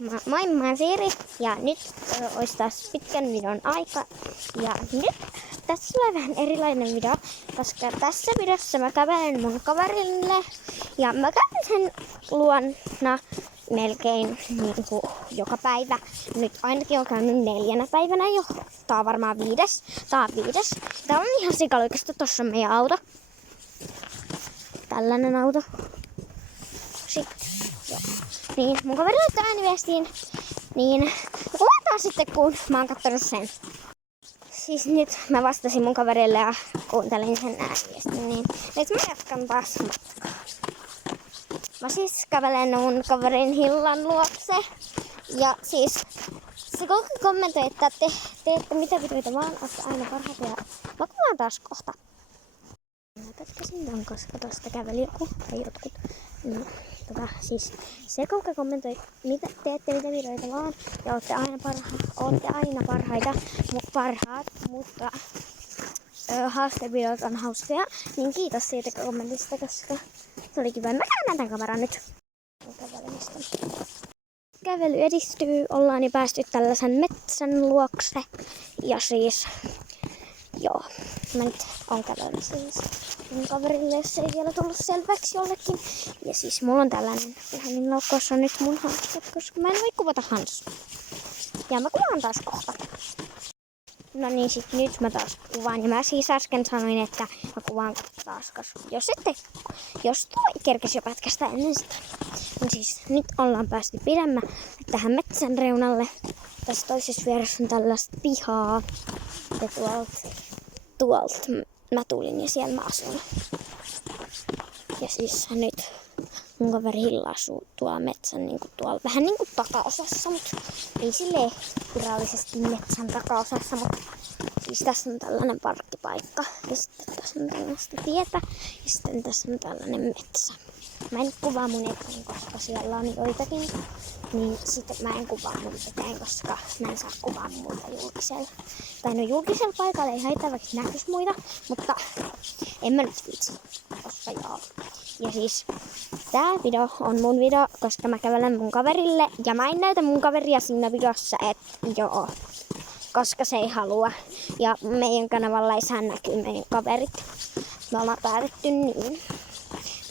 Moi, mä oon Siiri ja nyt olisi taas pitkän videon aika. Ja nyt tässä tulee vähän erilainen video, koska tässä videossa mä kävelen mun kaverille ja mä käyn sen luona melkein niinku joka päivä. Nyt ainakin on käynyt 4 päivänä jo. Tää on varmaan 5. Tää on 5. Tää on ihan sikaluikasta. Tossa on meidän auto. Tällainen auto. Sitten, joo. Niin, mun kaveri laittaa ääniviestiin. Niin, kuvataan sitten kun mä oon kattonut sen. Siis nyt mä vastasin mun kaverille ja kuuntelin sen ääniviestin. Niin nyt mä jatkan taas matkaa. Mä siis kävelen mun kaverin Hillan luokse. Ja siis se kommentoi, että te teette mitä videoita vaan, ootte aina parhaita. Ja mä kuvaan taas kohta. Mä katkasin tämän, koska tosta käveli joku tai jotkut. No, siis se kommentoi, mitä teette mitä videoita vaan ja ootte aina parhaita, mutta haastevideot on hauskoja. Niin kiitos siitä kommentista, koska se oli kiva. Mä käännän tämän kameran nyt. Kävely edistyy, ollaan jo päästy tällaisen metsän luokse. Ja siis, joo, mä nyt oon kävellyt siis mun kaverille, jos ei vielä tullut selväksi jollekin. Ja siis mulla on tällainen ihan laukkaussa nyt mun hanskat, koska mä en voi kuvata hanskaa. Ja mä kuvaan taas kohta. No niin, sit nyt mä taas kuvaan. Ja mä siis äsken sanoin, että mä kuvaan taas, koska jos toi kerkesi jo pätkästä ennen sitä. No siis nyt ollaan päästy pidemmä tähän metsän reunalle. Tässä toisessa vieressä on tällaista pihaa. Ja tuolta mä tulin ja siellä mä asun. Ja siis nyt mun kaveri Hilla asuu tuolla metsän tuolla vähän takaosassa, mutta ei silleen virallisesti metsän takaosassa, mutta siis tässä on tällainen parkkipaikka ja sitten tässä on tällaista tietä ja sitten tässä on tällainen metsä. Mä en kuvaa mun eteen, koska siellä on joitakin, niin sitten mä en kuvaa mun eteen, koska mä en saa kuvaa muita julkisella. Tai no julkisella paikalla ei haittaa, vaikka näkyis muita, mutta en mä nyt viitsi, koska joo. Ja siis tää video on mun video, koska mä kävelen mun kaverille ja mä en näytä mun kaveria siinä videossa, että joo, koska se ei halua. Ja meidän kanavalla ei saa näkyä meidän kaverit. Me ollaan päätetty niin.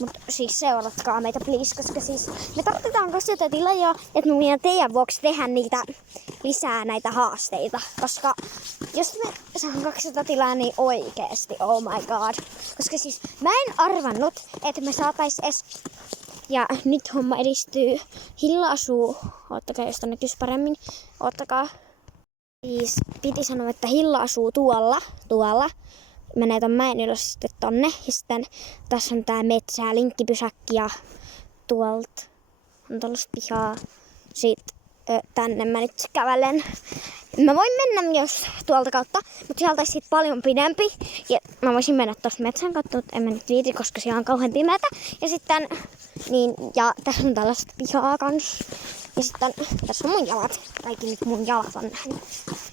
Mutta siis seuratkaa meitä please, koska siis me tarvitaan 200 tilaa, että me voidaan teidän vuoksi tehdä niitä lisää näitä haasteita. Koska jos me saan 200 tilaa, niin oikeesti, oh my god. Koska siis mä en arvannut, että me saatais edes. Ja nyt homma edistyy. Hilla asuu, oottakaa jos näkyis paremmin, oottakaa. Siis piti sanoa, että Hilla asuu tuolla. Menee ton mäen ylös sitten tonne. Ja sitten tässä on tää metsää, linkkipysäkki ja tuolta on tollaista pihaa. Sitten tänne mä nyt kävelen. Mä voin mennä myös tuolta kautta, mutta sieltä olisi sit paljon pidempi. Ja mä voisin mennä tosta metsän kautta, mutta en mä nyt viiti, koska siellä on kauhean pimeätä. Ja sitten, niin, ja tässä on tällaista pihaa kans. Ja sitten tässä on mun jalat. Kaikki nyt mun jalat on nähnyt.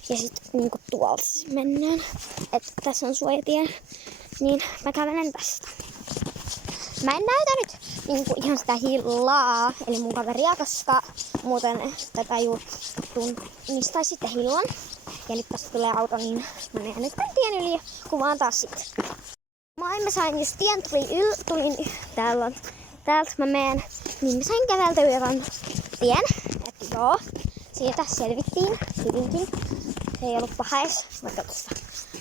Ja sitten niinku tuolta mennään. Että tässä on suojatie. Niin mä kävelen tästä. Mä en näytä nyt niinku ihan sitä Hillaa, eli mun kaveria, koska muuten tätä tunnistai sitten Hillan. Ja nyt tästä tulee auto, niin mä menen nyt tien yli ja kuvaan taas sit. Moi, mä sain just tien tulin täältä mä menen, niin mä sain käveltyä ton tien. Että joo, siitä selvittiin hyvinkin. Se ei ollut paha edes, vaikka tosta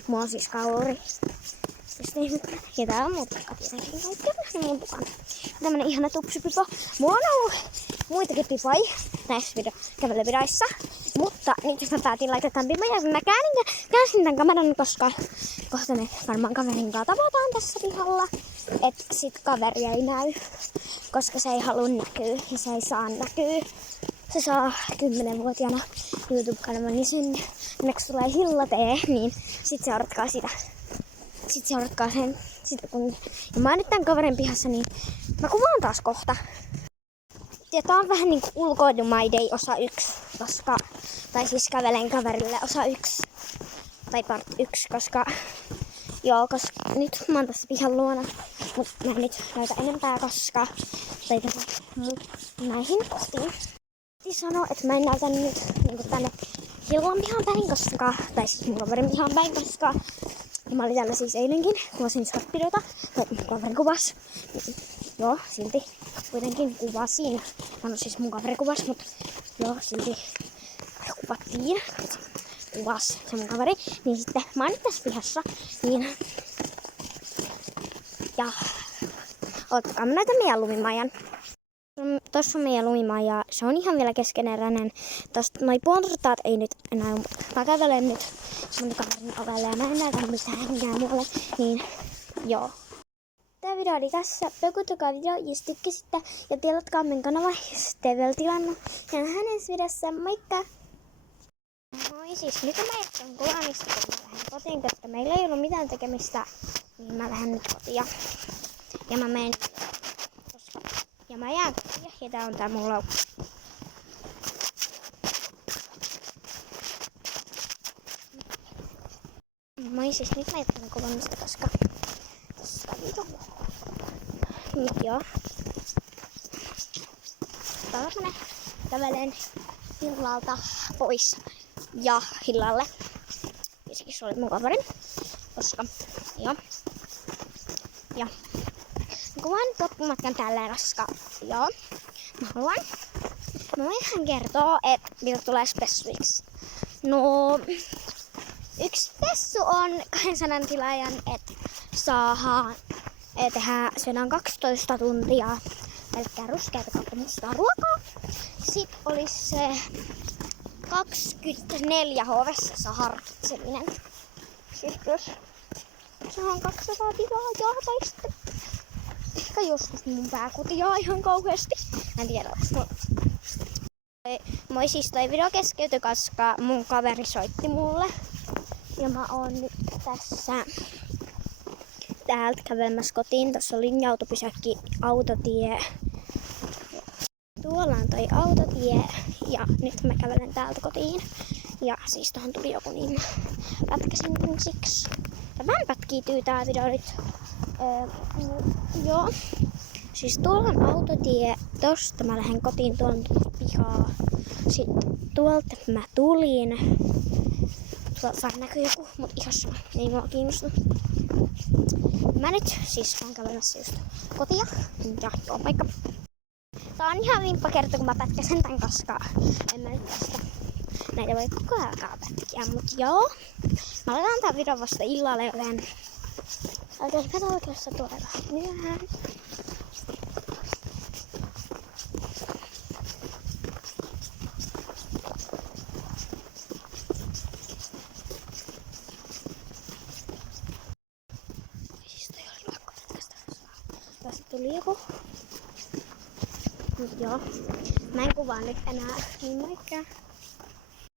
mulla on siis kauri. Ja täällä on mutukka tietenkin, kaikki on nähnyt mun mukana. Tämmönen ihana tupsipipo. Mulla on ollut muitakin pipoja näissä kävelyvideoissa. Mutta nyt mä päätin laittaa tämän pipoja. Mä käänsin tän kameran, koska kohta me varmaan kaverin kanssa tavataan tässä pihalla. Et sit kaveri ei näy, koska se ei halua näkyä ja se ei saa näkyä. Se saa 10-vuotiaana YouTube-kanavan, niin sen tulee Hilla tee, niin sit seuratkaa sitä. Sitten seuratkaa sen, kun ja mä oon nyt tän kaverin pihassa, niin mä kuvaan taas kohta. Ja tää on vähän niinku ulkoilu my day osa 1, koska, tai siis kävelen kaverille osa 1, tai part 1, koska, joo, koska nyt mä oon tässä pihan luona, mut mä en nyt näytä enempää, koska, tai näihin kohtiin. sanoi, että mä en näytä nyt niin tänne Hillan pihan päin, koska, tai siis mun kaverin pihan päin, koska mä olin täällä siis eilenkin, kuvasin shotpidota, tai mun kaveri kuvas. Joo, silti kuitenkin kuvasin. No siis mun kaveri kuvas, mutta joo, silti kuvattiin. Kuvas se mun kaveri. Niin sitten mä oon nyt tässä pihassa. Niin. Ja ottakaa mä näytän meidän lumimajan. Tossa on meidän lumimaja. Se on ihan vielä keskeneräinen. Tosta noi portaat ei nyt enää. Mä kävelen nyt mun kaverin ovelle ja mä en näytä mitään muualle. Niin joo. Tää video oli tässä. Pökutukaa video, jos tykkäsitte. Ja tilatkaa meidän kanava, jos ette vielä tilannut. Ja nähdään ensi videossa. Moikka! Moi siis, nyt mä jatkan kuvaamista, kun mä lähden kotiin, koska meillä ei ollut mitään tekemistä. Niin mä lähden nyt kotiin. Ja mä menen. Ja mä jään kotiin. Ja tää on tää mun laukku. Moi siis, nyt mä jatkan kuvaamista, koska video. Nyt joo. Täällä mä kävelen Hillalta pois ja Hillalle. Ja sekin se oli mun kaverin. Koska joo. Ja kuvaan nyt loppumatkan tälleen, koska joo. Mä haluan ihan kertoa, että mitä tulee spessuiksi. No, yksi spessu on 200 tilaajan, että saadaan syödään 12 tuntia pelkkää ruskeata kautta mustaa ruokaa. Sitten olisi se 24 HV:ssä harkitseminen. Sitten jos se on 200 tilaa tai sitten ehkä joskus mun pää kutiaa ihan kauheasti. En tiedä, moi siis toi video keskeytyi, koska mun kaveri soitti mulle. Ja mä oon nyt tässä täältä kävelemässä kotiin. Tuossa on linja-autopysäkki, autotie. Tuolla on toi autotie ja nyt mä kävelen täältä kotiin. Ja siis tohon tuli joku niin pätkäsin siksi. Ja vähän pätkiytyy tää video nyt. Joo. Siis tuolla on autotie. Tosta mä lähden kotiin tuolta pihaa. Sitten tuolta mä tulin. Tuolta näkyy joku, mut ihan sama. Ei mua kiinnosta. Mä nyt siis oon kävelemässä just kotia. Ja joo, moikka. Tää on ihan vimppa kerta, kun mä pätkäsen tän, koska en mä nyt tästä näitä voi koko ajan pätkiä. Mut joo, mä laitan tän videon vasta illalle, joten älkää katsoa, jos tulee vähän myöhään. Siis toi oli pakko pätkästä. Tästä tuli joku. Mut joo, mä en kuvaa nyt enää. Niin moikka!